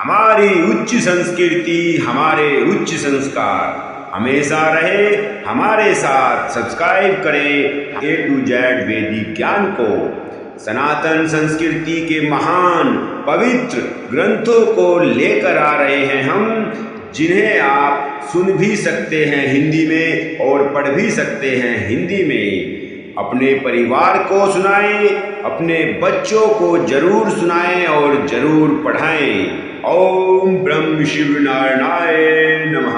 हमारी उच्च संस्कृति, हमारे उच्च संस्कार हमेशा रहे हमारे साथ। सब्सक्राइब करें A to Z वैदिक ज्ञान को। सनातन संस्कृति के महान पवित्र ग्रंथों को लेकर आ रहे हैं हम, जिन्हें आप सुन भी सकते हैं हिंदी में और पढ़ भी सकते हैं हिंदी में। अपने परिवार को सुनाएं, अपने बच्चों को जरूर सुनाएं और जरूर पढ़ाएं। ओम ब्रह्म शिव नारायणाय नमः।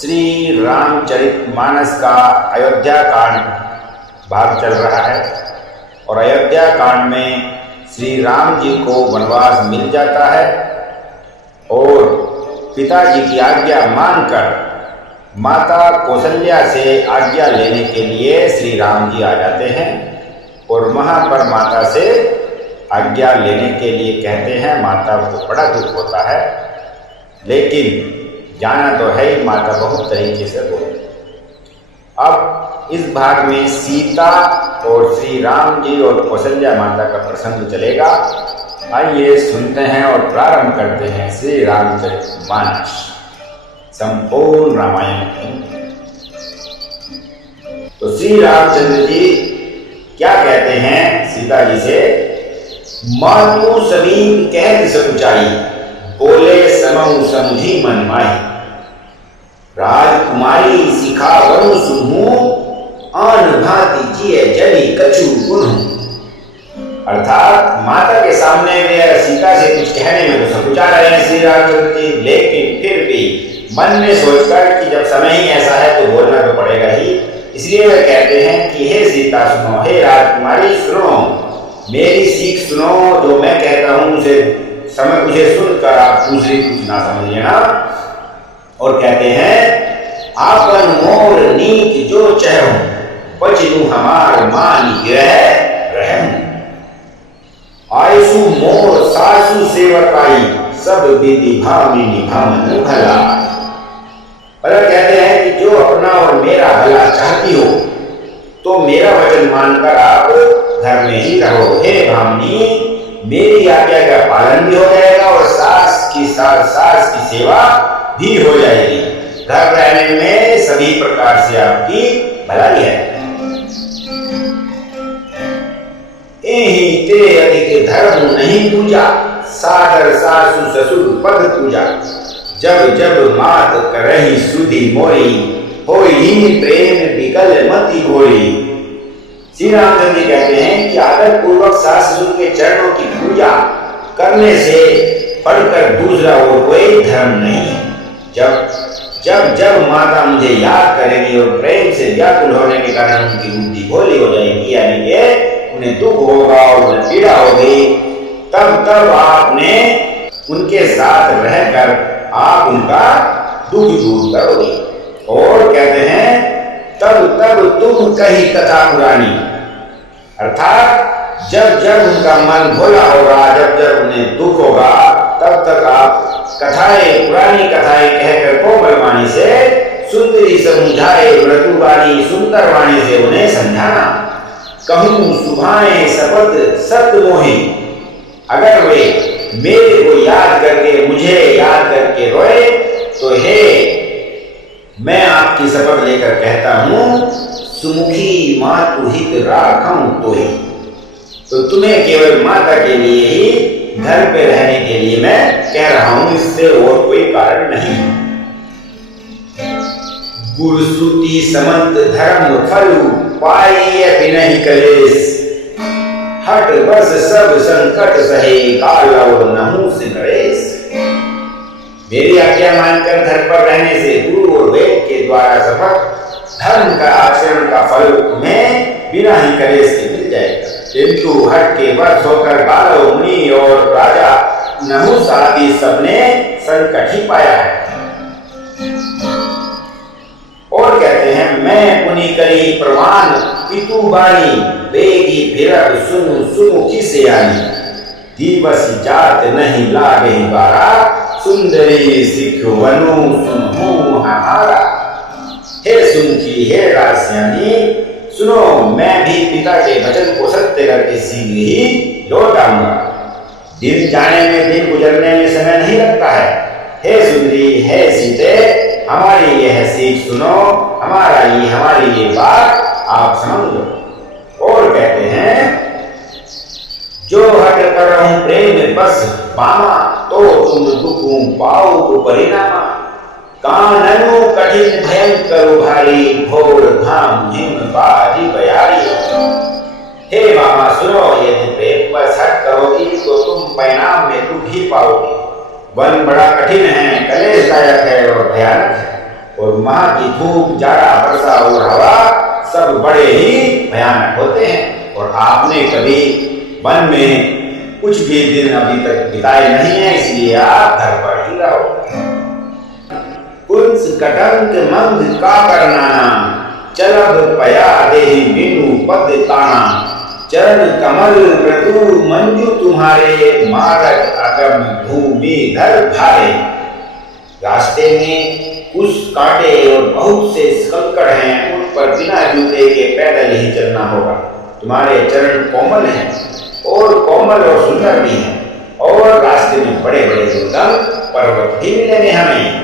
श्री रामचरितमानस का अयोध्या कांड भाग चल रहा है और अयोध्या कांड में श्री राम जी को वनवास मिल जाता है और पिताजी की आज्ञा मानकर माता कौशल्या से आज्ञा लेने के लिए श्री राम जी आ जाते हैं और वहाँ पर माता से आज्ञा लेने के लिए कहते हैं। माता को बड़ा दुख होता है, लेकिन जाना तो है ही, माता बहुत तरीके से बोले। अब इस भाग में सीता और श्री राम जी और कौशल्या माता का प्रसंग चलेगा। आइए सुनते हैं और प्रारंभ करते हैं श्री रामचरितमानस संपूर्ण रामायण। तो श्री रामचंद्र जी क्या कहते हैं सीता जी से? मातु समीप कहत समुचाई, बोले समऊ समझी मन माही। राजकुमारी सिखा वनु सुनूं, आन भांति जिये जली कछु गुण। अर्थात माता के सामने वे सीता से कुछ कहने में तो सकुचा रहे हैं श्री रामचंद्र जी, लेकिन फिर भी मन में सोचकर कि जब समय ही ऐसा है तो बोलना तो पड़ेगा ही, इसलिए वे कहते हैं कि हे सीता सुनो, हे राजकुमारी सुनो, मेरी सीख सुनो, जो मैं कहता हूं उसे सुनकर आप दूसरी कुछ ना समझ लेना। और कहते हैं आपन मोर नीक जो चहु, बचनु हमार मान गिरह रहूं। आयसु मोर सासु सेवकाई, सब विधि भावी निभावन भला। और कहते हैं कि जो अपना और मेरा भला चाहती हो तो मेरा वचन मानकर आप घर में ही रहो। हे भामिनी, मेरी आज्ञा का पालन भी हो जाएगा और सास की सेवा भी हो जाएगी। घर रहने में सभी प्रकार से आपकी भलाई है। एही ते अधिक धर्म नहीं पूजा, सादर सासु ससुर पद पूजा। जब जब मात करही सुधि मोरी, होई प्रेम विकल मति घोरी। श्री रामचंद्र जी कहते हैं कि आदर पूर्वक सास ससुर के चरणों की पूजा करने से बढ़कर दूसरा और कोई धर्म नहीं है। जब माता मुझे याद करेगी और प्रेम से व्याकुल होने के कारण उनकी बुद्धि भोली हो जाएगी, यानी कि उन्हें दुख होगा और उन्हें पीड़ा होगी, तब आपने उनके साथ रहकर आप उनका दुख दूर करोगे। और कहते हैं तब तुम कही कथा पुरानी, अर्थात जब उनका मन भोला होगा, जब उन्हें दुख होगा, तब तक आप कथाएं, पुरानी कथाएं कहकर कोमल वाणी से सुंदरी समझाए, मृदु वाणी सुंदर वाणी से उन्हें समझाना। कहूं सुभाए शपथ सत्य मोहि, अगर वे मेरे को याद करके, मुझे याद करके रोए तो हे, मैं आपकी शपथ लेकर कहता हूं, सुमुखी मातु हित राखऊं तोहि। तो तुम्हें केवल माता के लिए ही घर पे रहने के लिए मैं कह रहा हूं, इससे और कोई कारण नहीं। गुरुसुति समंत धर्म फलु, पाई बिनहि कलेश। हट बस सब संकट सहे, कालव नहु से नरेश। मेरी आज्ञा मानकर घर पर रहने से गुरु और वेद के द्वारा शपथ धर्म का आचरण का फल तुम्हें बिना ही कलेश के मिल जाएगा। किंतु हट के वर्ष होकर बालव मुनि और राजा नहुस आदि सबने संकट ही पाया है। और कहते हैं मैं पुनि करी प्रमाण, पितु बाणी बेगी फिरत सुमुखी से आनी। दिवस जात नहीं लागे बारा, सुंदरी सिख वनु सुनहु हमारा। हे सुमुखी, हे रास्यानी, सुनो, मैं भी पिता के वचन को सत्य करके शीघ्र ही लौट आऊंगा। दिन जाने में दिन गुजरने में समय नहीं लगता है। हे सुंदरी, हे सीते, हमारी यह सीख सुनो, हमारी ये बात आप समझ लो। और कहते हैं, जो हट करहूं प्रेम बस पामा, तो तुम दुखों पाओ तो परिणामा। काननु कठिन भयंकर भारी, घोर धाम हिम बाजी बयारी। हे मामा सुनो, यदि प्रेम पर हट करोगी तो तुम परिणाम में दुख ही पाओगी। वन बड़ा कठिन है, कलेशदायक है और भयानक है, और वहां की धूप, जाड़ा, वर्षा और हवा सब बड़े ही भयानक होते हैं। और आपने कभी वन में कुछ भी दिन अभी तक बिताए नहीं है, इसलिए आप घर पर ही रहो। कुंस कटंक मंद का करनाना, चलब पया देहि बिनु पद ताना। चरण कमल मृदु मंजू तुम्हारे, मारक अगम भूमि धर भारे। रास्ते में कुछ कांटे और बहुत से कंकड़ हैं, उन पर बिना जूते के पैदल ही चलना होगा। तुम्हारे चरण कोमल हैं और कोमल और सुंदर भी हैं, और रास्ते में बड़े बड़े दुर्गम पर्वत भी मिलेंगे हमें।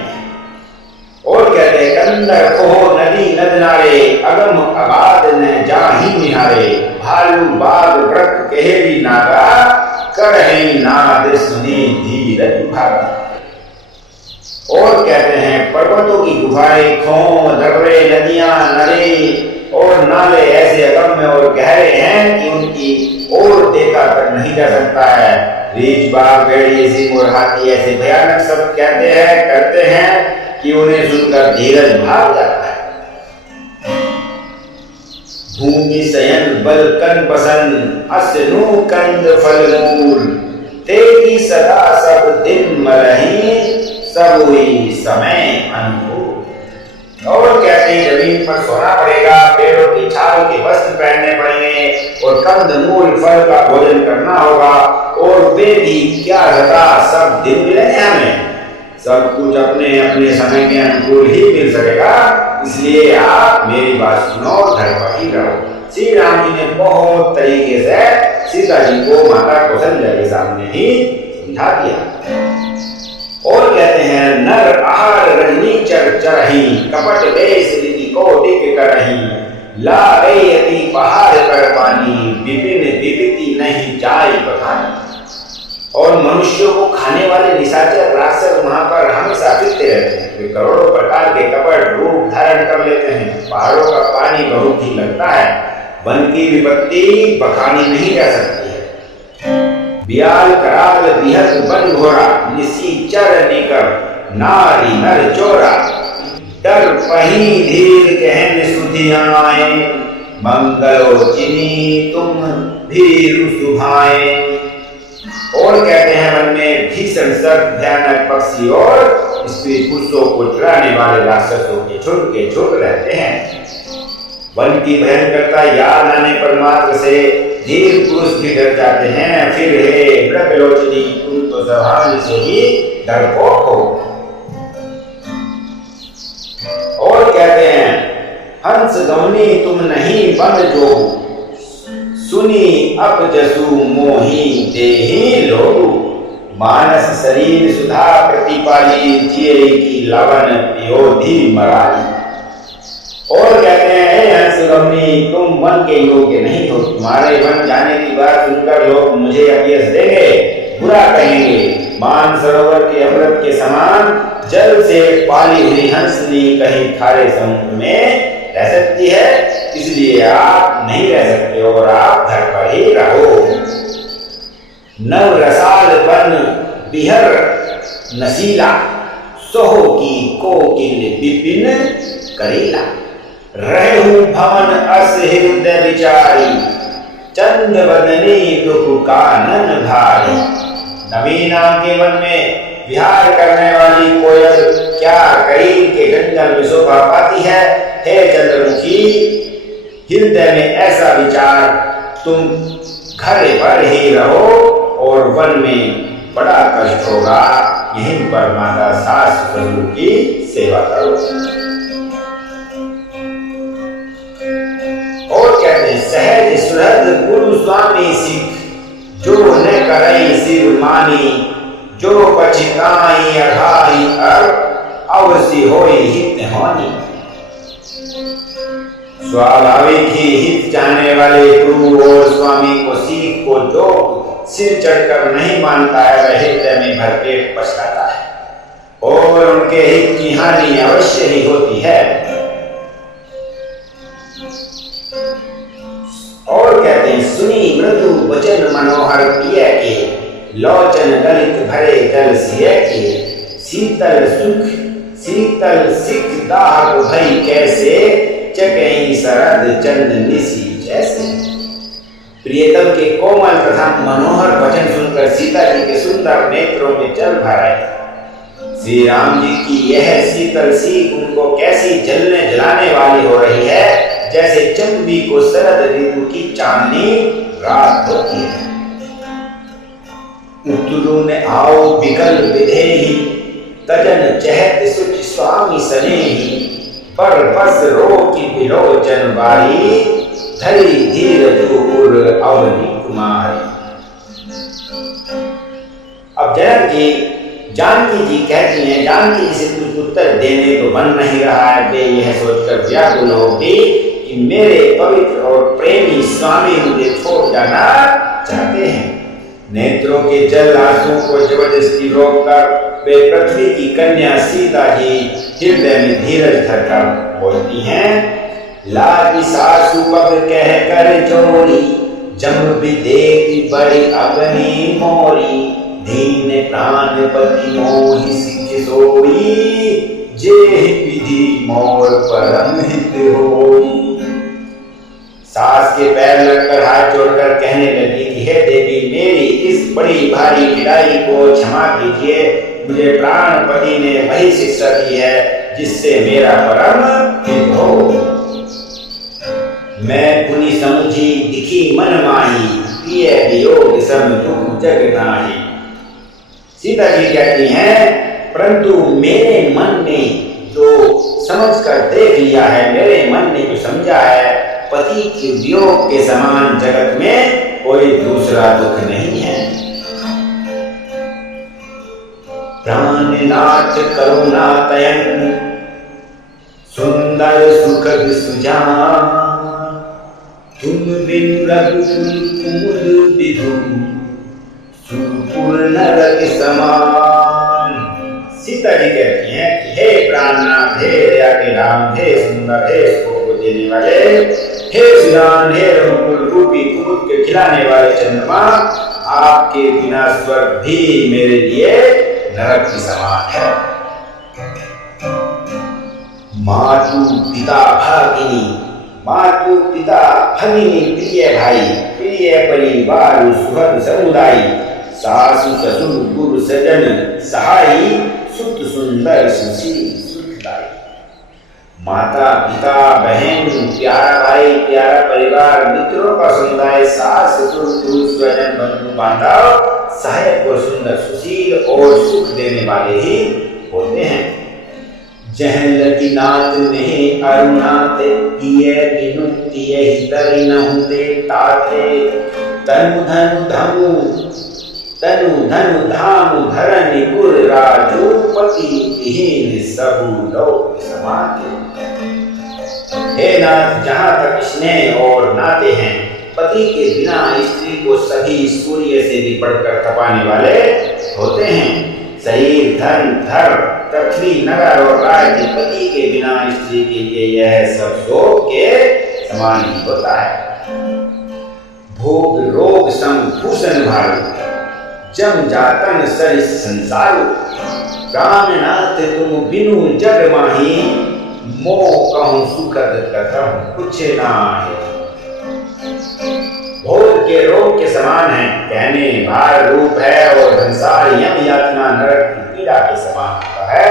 और कहते कंदर खोह नदी नद नारे, अगम अगाध न जाहि निहारे। भालू बाघ व्रत केहरी नागा, करहि नाद सुनी धीरज भागा। और कहते हैं पर्वतों की गुफाएं, खोह, दर्रे, नदियां, नरे और नाले ऐसे अगम्य और गहरे हैं कि उनकी ओर देखा तक नहीं जा सकता है। रीछ, बाघ, भेड़िए, सिंह और हाथी ऐसे भयानक शब्द कहते हैं, करते हैं कि उन्हें सुनकर धीरज भाग जाता है। भूमि शयन बलकन बसन, असनु कंद फल मूल। तेरी सदा सब दिन मरही, सब हुई समय अनुकूल। और कहते हैं जमीन पर सोना पड़ेगा, पेड़ों की छाल के वस्त्र पहनने पड़ेंगे, और कंद मूल फल का भोजन करना होगा। और वे भी क्या सदा सब दिन मिलेंगे हमें। सब कुछ अपने अपने समय के अनुकूल ही मिल सकेगा, इसलिए आप मेरी बात सुनो, घर पर ही रहो। श्री राम जी ने बहुत तरीके से सीता जी को माता कौशल्या के सामने ही समझा दिया। और कहते हैं, नर आहार रजनी चर चरही, कपट वेश रीति को टिक करही। ला गई अति पहाड़ कर पानी, विपिन विपिति नहीं जाय बखानी। और मनुष्यों को खाने वाले निशाचर राक्षस वहां पर हमेशा फिरते रहते हैं। वे करोड़ों प्रकार के कपट रूप धारण कर लेते हैं। पहाड़ों का पानी बहुत ही लगता है, वन की विपत्ति बखानी नहीं जा सकती है। बियाल कराल बिहत बन घोरा, निशाचर निकर नारी नर चोरा। डर पही धीर गहन सुधियाए, मंगलोचिनी तुम भीरु सुभाए। और कहते हैं, वन में भीषण सर्प, भयानक पक्षी और स्त्री पुरुषों को चुराने वाले राक्षसों के झुंड रहते हैं। वन की भयंकरता याद आने पर मात्र से धीर पुरुष भी डर जाते हैं। फिर हे मृगलोचनी, तुम तो स्वाभाविक से ही डरपोक हो। और कहते हैं, हंस गमनी तुम नहीं बन जो, सुनी अप जसु मोही देहि लोगु। मानस शरीर सुधा प्रतिपाली, जिये की लवन योधि मराली। और कहते हैं, हे हंसगमनी, तुम वन के योग्य नहीं हो। तुम्हारे वन जाने की बात सुनकर लोग मुझे अपयश देंगे, बुरा कहेंगे। मान सरोवर के अमृत के समान जल से पाली हुई हंसनी कहीं खारे समुद्र में रह सकती है, इसलिए आप नहीं रह सकते और आप घर पर ही रहो। नव रसाल बन बिहर नशीला, सोहो की कोकिल विपिन करीला। रहु भवन अस हृदय विचारी, चंद बदनी दुख कानन भारी। नवीना के मन में विहार करने वाली कोयल क्या करीब के जंगल में शोभा पाती है। हे चंद्रमुखी, हृदय में ऐसा विचार, तुम घर पर ही रहो और वन में बड़ा कष्ट होगा, यहीं पर माता सास ससुर की सेवा करो। और करई सिर मानी, जो पछताई अघाई अवश्य होई हित हानि। स्वाभाविक ही हित चाहने वाले गुरु और स्वामी को सीख को जो सिर चढ़कर नहीं मानता है वह हृदय में भरपेट पछताता है और उनके हित की हानि अवश्य ही होती है। और कहते हैं, सुनी मृदु वचन मनोहर पिय के, लोचन ललित भरे जल सिय के, शीतल सिख दाहक भई कैसे, चकई शरद चंद निसी जैसे। प्रियतम के कोमल तथा मनोहर वचन सुनकर सीता जी के सुंदर नेत्रों में जल भर आए। श्री राम जी की यह शीतल सीख उनको कैसी जलने जलाने वाली हो रही है, जैसे चंद्रवी को शरद ऋतु की चांदनी रात होती है। उतरू में आओ विकल विधेहि, तजन चहत सुच स्वामी सनेहि, पर बस रो की विलोचन बारी, धरी धीरज उर अवनी कुमारी। अब जनक जी जानकी जी कहती हैं, जानकी जी से कुछ उत्तर देने को बन नहीं रहा है। वे यह सोचकर व्याकुल होगी कि मेरे पवित्र और प्रेमी स्वामी मुझे छोड़ जाना चाहते हैं। नेत्रों के जल आंसू को जबरदस्ती रोककर वे पृथ्वी की कन्या सीता जी हृदय में धीरज धरकर बोलती हैं, लागी सासु पग कह कर जोड़ी, जम भी देखी बड़ी अग्नि मोरी, दीन प्राण पति मोहि सिख सोई, जे विधि मोर परम हित होई। सास के पैर लगकर हाथ जोड़कर कहने लगी कि हे देवी, मेरी इस बड़ी भारी पिटाई को क्षमा कीजिए। मुझे प्राणपति ने वही शिक्षा दी है जिससे मेरा परम हित हो। मैं पुनि समझी दिखी मन माही, पिय वियोग सम दुख जग नाही। सीता जी कहती हैं, परंतु मेरे मन ने जो समझ कर देख लिया है, मेरे मन ने जो समझा है, पति के वियोग के समान जगत में कोई दूसरा दुख नहीं है। प्राणनाथ करुणा तयन, सुंदर सुख सुजान, तुम बिनु रघुकुल कुमुद विधु, सुरपुर नरक समान। सीता जी कहती हैं कि हे प्राणनाथ, हे दया के राम, हे सुंदर, हे सुख को देने वाले, हे सुजान, हे रघुकुल रूपी कुमुद के खिलाने वाले चंद्रमा, आपके बिना स्वर्ग भी मेरे लिए नरक के समान है। मातु पिता भागिनी, मातु पिता भगिनी, प्रिय भाई, प्रिय परिवार सुहृद समुदाय, सासु ससुर गुरु सजन सहाई, सुत सुंदर सुशील सुखदाई। माता पिता बहन प्यारा भाई प्यारा परिवार मित्रों का समुदाय, सास ससुर गुरु स्वजन बंधु बांधव सहायक और सुंदर सुशील और सुख देने वाले ही होते हैं। जह लगी नाथ नहीं अरुणात, किए बिनु किए हितरि न होते ताते, तनु धनु धाम धरनि गुर राजू, पति विहीन सबु लोक समाते। हे नाथ, जहाँ तक स्नेह और नाते हैं, पति के बिना स्त्री को सभी सूर्य से भी बढ़कर तपाने वाले होते हैं। शरीर धन धर्म पृथ्वी नगर और राज्य, पति के बिना स्त्री के लिए यह सब शोक के समान ही होता है। भोग रोग सम भूषण भारू, जम जातन सरिस संसारू, प्राणनाथ तुम बिनु जग माही, मोह कहूँ सुखद कथम कुछ नाही। भोग के रोग के समान है, कहने भार रूप है, और संसार यम यातना नरक की पीड़ा के समान होता है।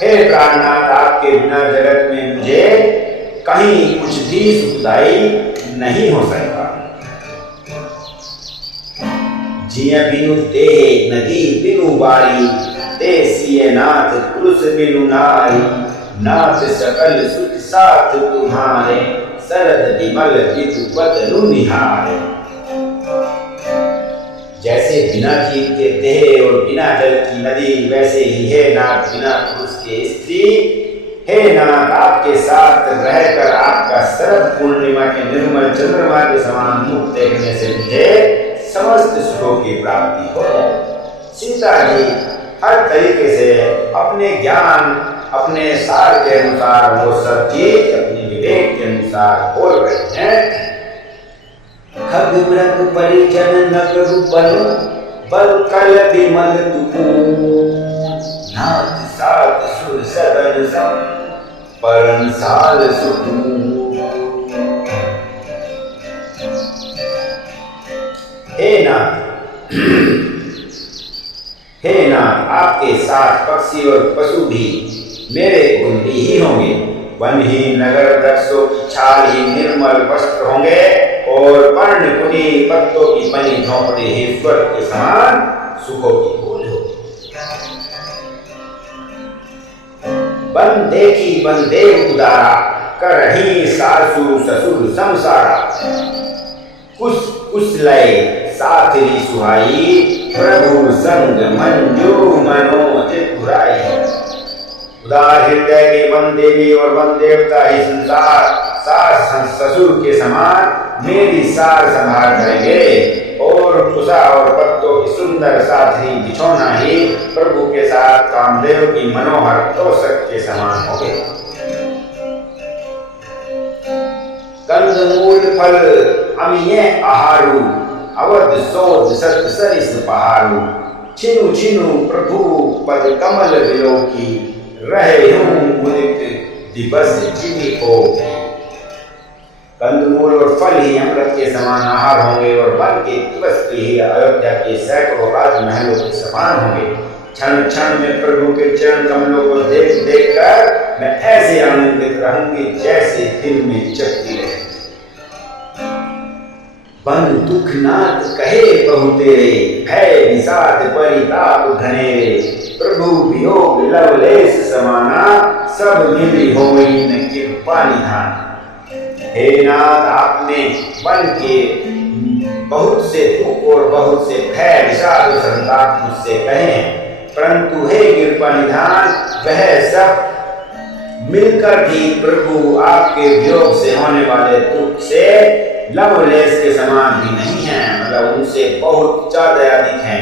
हे प्राणनाथ, आपके बिना जगत में मुझे कहीं कुछ भी सुखदाई नहीं हो सकता। जिय बिनु देह नदी बिनु बारी, देसिय नाथ पुरुष बिनु नारी, नाथ सकल सुख साथ तुम्हारे, शरद विमल विधु बदनु निहारे। जैसे बिना जीव के देह और बिना जल की नदी, वैसे ही हे नाथ बिना पुरुष के स्त्री। हे नाथ आपके साथ रहकर आपका शरद पूर्णिमा के निर्मल चंद्रमा के समान मुख देखने से मुझे समस्त सुखों की प्राप्ति हो जाए। सीता जी हर तरीके से अपने ज्ञान, अपने सार के अनुसार वो सब चीज अपने विवेक के अनुसार बोल रहे हैं। खग मृग परिजन नगर बनु बल कल विमल तुपू, नाथ सात सुर सदन सम परन साल सुकू। हे नाथ आपके साथ पक्षी और पशु भी मेरे कुंडी ही होंगे। वन ही नगर वृक्षों की छाल ही निर्मल वस्त्र होंगे और पर्ण कुटी पत्तों की बनी झोंपड़ी ही स्वर्ग के समान सुखों की गोल होगी। बन देखी बन देव उदारा, करही सासु ससुर संसारा। कुछ कुशलय साथरी सुहाई, प्रभु संग मंजू मनोजित बुराई। उदार हृदय के वन देवी और वन देवता ही संसार सास ससुर के समान मेरी सार संभाल करेंगे और कुशा और पत्तों की सुंदर साथी बिछोना ही प्रभु के साथ कामदेव की मनोहर तोषक के समान होंगे। कंदमूल फल अमीय आहारू, अवध सोध सत सरिस पहारू। छिनु छिनु प्रभु पद कमल विलोकी, रहे हूँ मुदित दिवस जीवी को। कंदमूल और फल ही अमृत के समान आहार होंगे और वन के दिवस के ही अयोध्या के सैकड़ों राजमहलों के समान होंगे। क्षण क्षण में प्रभु के चरण कमलों को देख देख कर मैं ऐसे आनंदित रहूंगी जैसे दिल में चकती रहे। बन दुख नाथ कहे बहु तेरे, भय विषाद परिताप घनेरे। प्रभु वियोग लवलेश समाना, सब निधि होई न कृपा निधान। हे नाथ आपने वन के बहुत से दुख और बहुत से भय विषाद और संताप मुझसे कहे, परंतु हे कृपा निधान वह सब मिलकर भी प्रभु आपके वियोग से होने वाले दुख से लवलेश के समान भी नहीं है, मतलब उनसे बहुत ज्यादा अधिक है।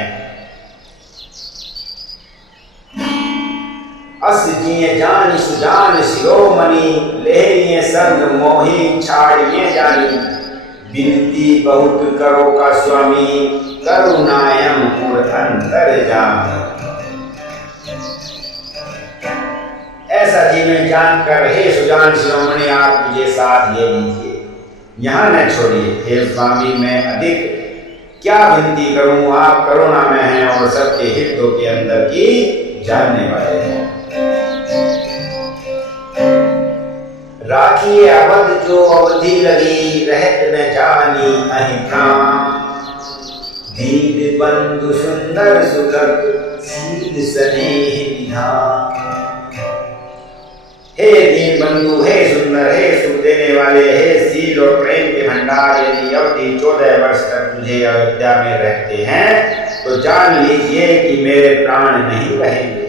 अस जिये जान सुजान शिरोमणि, लेहिए संग मोहि छाड़िए जानी। विनती बहुत करो का स्वामी, करुणायम पुर अंतर जाम। ऐसा जी मैं जानकर हे सुजान शिरोमणि आप मुझे साथ ले लीजिए, यहाँ न छोड़िए। हे स्वामी मैं अधिक क्या विनती करूं, आप करुणा में हैं और सबके हितों के अंदर की जानने वाले हैं। राखिए अवध जो अवधि लगी, रहत न जानी अहि प्राण। दीन बंधु सुंदर सुलभ, सील स्नेह निधान। हे दीन बंधु, हे सुंदर, हे सुख देने वाले, हे शील और प्रेम के भंडार, यदि अवधि 14 वर्ष तक तुझे अयोध्या में रहते हैं तो जान लीजिए कि मेरे प्राण नहीं रहेंगे।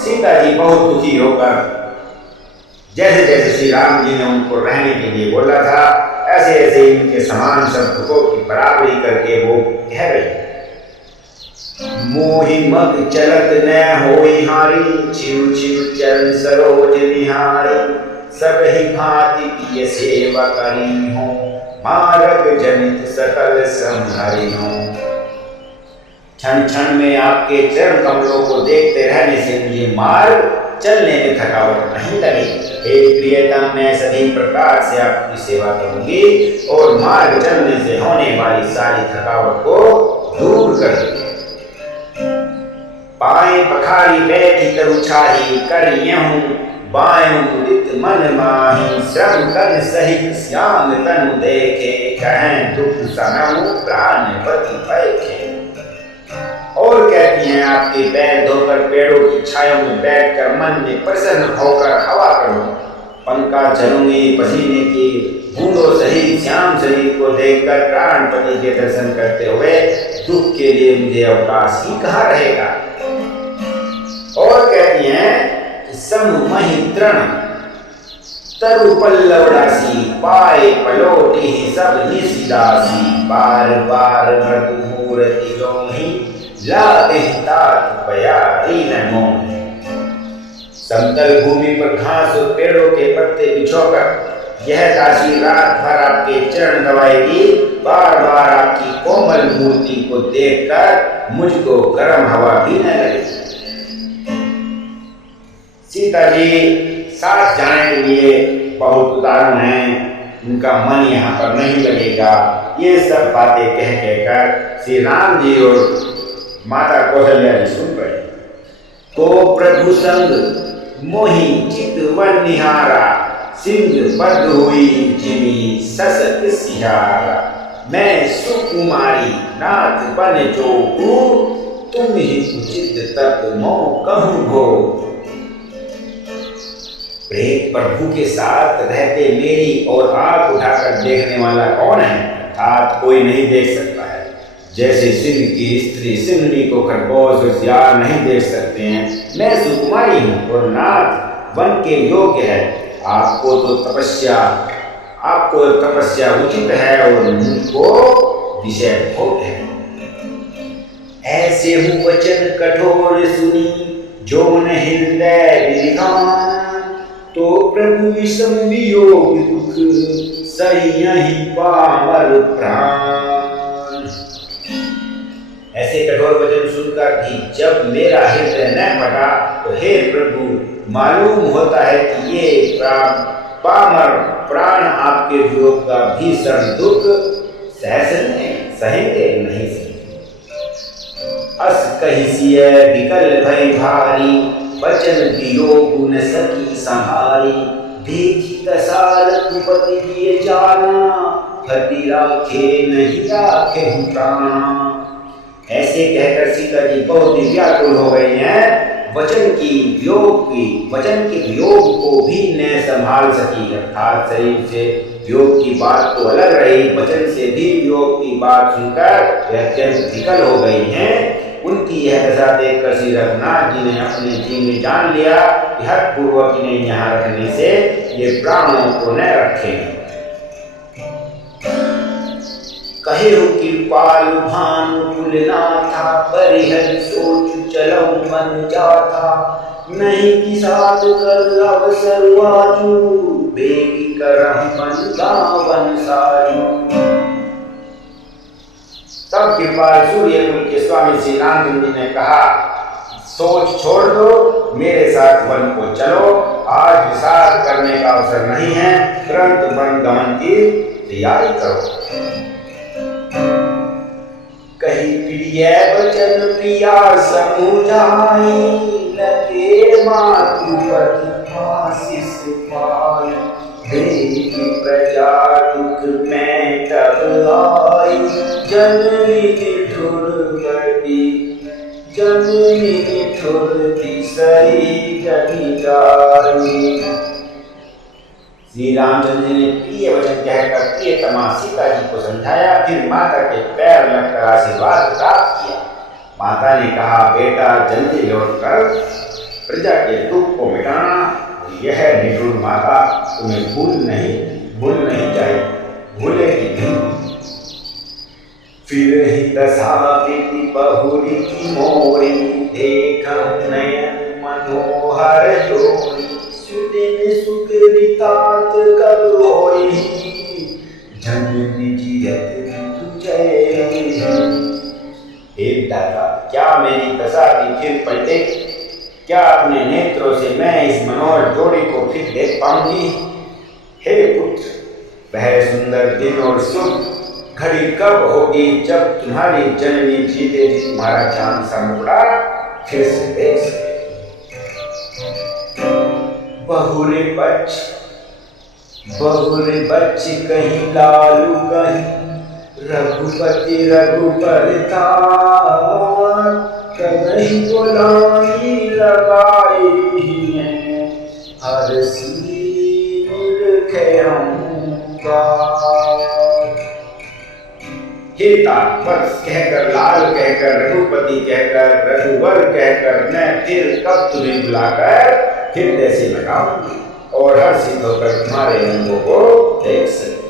सीता जी बहुत दुखी होकर जैसे जैसे श्री राम जी ने उनको रहने के लिए बोला था, ऐसे ऐसे इनके समान सब दुखों की बराबरी करके वो कह रही। मोहि मग चलत न होई हारी, छिउ छिउ चरण सरोज निहारी। सब ही भांति की सेवा करी हो, मार्ग जनित सकल संहरी हो। क्षण क्षण में आपके चरण कमलों को देखते रहने से मुझे मार्ग चलने में थकावट नहीं लगी। हे प्रियतम मैं सभी प्रकार से आपकी सेवा करूंगी और मार्ग चलने से होने वाली सारी थकावट को दूर कर दूंगी। पाए पखारी बैठी तरु छाही, करियहूं बायों उदित मन माही। श्रम तन सहित श्याम तनु देखे, कहें दुख सनहु प्राण पति पैखे। और कहती हैं आपके पैर धोकर पेड़ों की छाया में बैठकर मन में प्रसन्न होकर हवा करो। पंखा चलूंगी पसीने की बूंदों सहित श्याम शरीर को देखकर प्राणपति के दर्शन करते हुए दुख के लिए मुझे अवकाश ही कहाँ रहेगा। और कहती हैं कि सममहि तृण तरु पल्लवडासी पाए पलोटी सब निशिदासी बार बार मृदु मूर्ति जोहि लाते तात पयारी न मोहि। समतल भूमि पर घास और पेड़ों के पत्ते बिछोकर यह दासी रात भर आपके चरण दबाएगी। बार बार आपकी कोमल मूर्ति को देखकर मुझको गर्म हवा भी न लगेगी। सीता जी साथ जाने के लिए बहुत उदार हैं, उनका मन यहाँ पर नहीं लगेगा। ये सब बातें कह कहकर श्री राम जी और माता कौशल्या जी सुन पड़े। तो प्रभु संग मोहि चित वन निहारा सिंह बद्ध हुई जिमी ससत सिहारा। मैं सुकुमारी नाथ बन जोगू तुम ही उचित तक मो कहूँ हो। प्रेम प्रभु के साथ रहते मेरी और आंख उठाकर देखने वाला कौन है? अर्थात कोई नहीं देख सकता है। जैसे सिंह की स्त्री सिंहनी को खरगोश और सियार नहीं देख सकते हैं, मैं सुकुमारी हूँ और नाथ वन के योग्य है। आपको तो तपस्या उचित है और मुझको विषय भोग है। ऐसे हूँ वचन कठोर सुनी जो न हृदय विधान। तो प्रभु विषम वियोग दुख सही यही पामर प्राण। ऐसे कठोर वचन सुनकर भी जब मेरा हृदय न फटा तो हे प्रभु मालूम होता है कि ये पामर प्राण आपके वियोग का भीषण दुख सहेंगे नहीं। अस कहिसिय विकल भय भारी वचन वियोग न सकी संहारी। देखी तसाल कुपति दिए जाना हति राखे नहीं राखे प्राण। ऐसे कहकर सीता जी बहुत ही व्याकुल हो गई हैं। वचन के वियोग को भी न संभाल सकी। अर्थात शरीर से वियोग की बात तो अलग रही, वचन से भी वियोग की बात सुनकर वे अत्यंत विकल हो गई हैं। उनकी यह दशा देखकर श्री रघुनाथ जी ने अपने जी में जान लिया कि हर पूर्वक इन्हें यहाँ रखने से ये प्राणों को न रखेंगे। कहे कृपाल भानुकुल नाथा परिहर सोच चलो मन जाथा। नहीं किसाद कर अवसर वाजू बेगी करम मन गावन साजू। तब कृपाल सूर्यकुल के स्वामी श्री रामचंद्र जी ने कहा, सोच छोड़ दो, मेरे साथ वन को चलो। आज विषाद करने का अवसर नहीं है, तुरंत वन गमन की तैयारी करो। कही प्रिय वचन प्रिया समुझाई लगे मातृपति आशीष पाई। देवी प्रजा दुख में तब आई जननी ठुरती सही जनी जाई। श्री रामचंद्र ने प्रिय वचन कहकर प्रियतमा सीता जी को समझाया। फिर माता के पैर लगकर आशीर्वाद प्राप्त किया। माता ने कहा, बेटा जल्दी लौटकर प्रजा के दुख को मिटाना। यह निठुर माता तुम्हें भूल नहीं चाहिए, भूलेगी नहीं। फिर ही दशा प्रीति बहुरी की मोरी देखा नयन मनोहर जोड़ी। सुदिन सुकृतात कब होई जननी जियत तुझे। हे दाता, क्या मेरी दशा भी फिर पलटेगी? क्या अपने नेत्रों से मैं इस मनोहर जोड़ी को फिर देख पाऊंगी? हे पुत्र, वह सुंदर दिन और शुभ घड़ी कब होगी जब तुम्हारी जननी जीते जी तुम्हारा चांद सा मुखड़ा फिर से देख सके। बहुरे बच्च कहीं लालू कहीं रघुपति रघुपर तार। कहीं गोलाई लगाई है हर सी रहूंगा। हिता वत्स कहकर, लाल कहकर, रघुपति कहकर, रघुवर कहकर मैं फिर कब तुम्हें बुलाकर हृदय से लगाऊंगी और हर्षित होकर तुम्हारे रंगों को देख सकूं।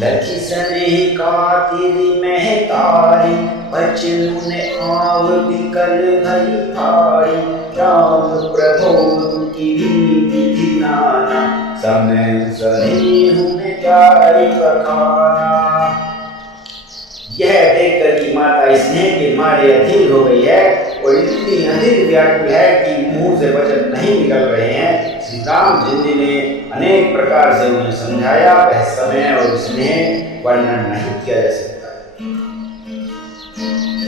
लखी सने का तेरी महतारी, बचनों ने आव बिकल भई भारी। राम प्रभु की विधि नाना, समय सने में जारी बखाना। यह देखकर कि माता स्नेह के मारे अधीर हो गई है और इतनी अधिक व्याकुल है कि मुंह से वचन नहीं निकल रहे हैं। श्री राम जी ने अनेक प्रकार से उन्हें समझाया, वह समय और स्नेह वर्णन नहीं किया जा सकता।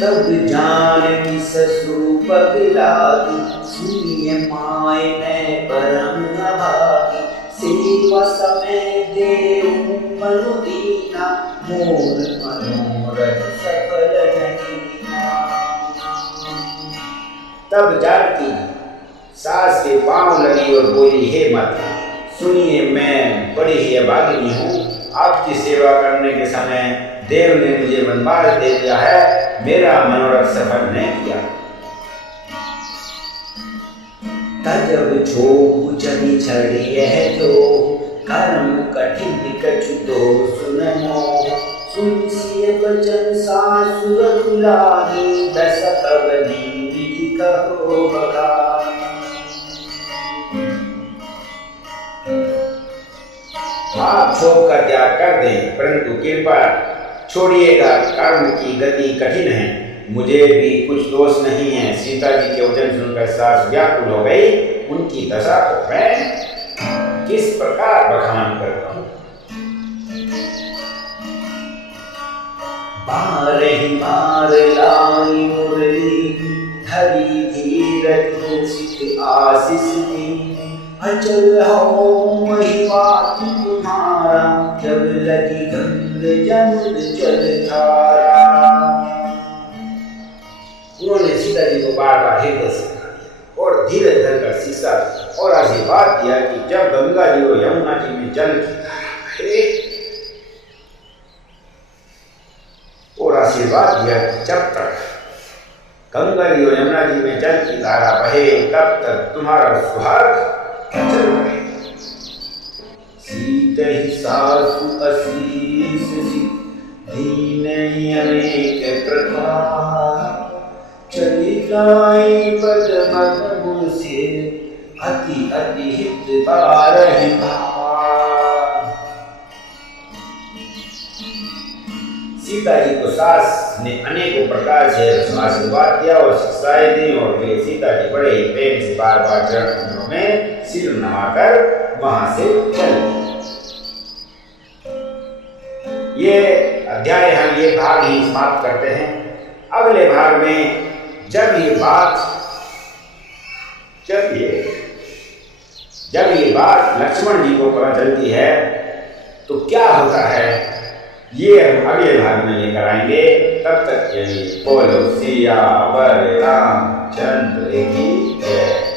तब जानकी ससुर पगलागी, सुनिए माय ने परम भागी। सेवा समय देऊ मनु दीना, मोर मनोरथ सफल नहीं। तब जानकी सास के पांव लगी और बोली, हे माता सुनिए, मैं बड़ी ही अभागिनी हूँ। आपकी सेवा करने के समय देव ने मुझे वनवास दे दिया है, मेरा मनोरथ सफल नहीं किया। तजब छोप चली छड़ी है जो, कर्म कठिन कछु तो सुनो। सुनसिए वचन सासुर दुलारी, दस कवनी विधि कहो बखानी। आप छोड़ का त्याग कर दें, परंतु कृपा छोड़िएगा, कर्म की गति कठिन है, मुझे भी कुछ दोष नहीं है। सीता जी के वचन सुनकर सास व्याकुल हो गई। उनकी दशा को मैं किस प्रकार बखान करता हूँ। बारह बार लाई मुरली, धरी धीरज सिख आशीष दी। अचल हो महिमा तुम्हारा, जब लगी गंग जमुन जल धारा। उन्होंने सीता जी को बार बार हृदय से कहा और धीरज धरकर शीशा और आशीर्वाद दिया कि जब गंगा जी और यमुना जी में जल की धारा बहे, और आशीर्वाद दिया कि जब तक गंगा जी और यमुना जी में जल की धारा बहे तब तक तुम्हारा सुहाग अचल रहे। सीत ही सासु असीस दीन अनेक प्रकार, चली जाई पद मत मुझसे अति अति हित बारह बार। सीता जी को सास ने अनेकों प्रकार से आशीर्वाद दिया और शिक्षाएं दी और वे सीता जी बड़े ही प्रेम से बार बार चरण कमलों में सिर नवाकर वहां से चल गए। ये अध्याय हम ये भाग ही समाप्त करते हैं। अगले भाग में जब ये बात लक्ष्मण जी को पता चलती है तो क्या होता है, ये हम अगले भाग में लेकर आएंगे। तब तक के लिए बोलो सियावर रामचंद्र की जय।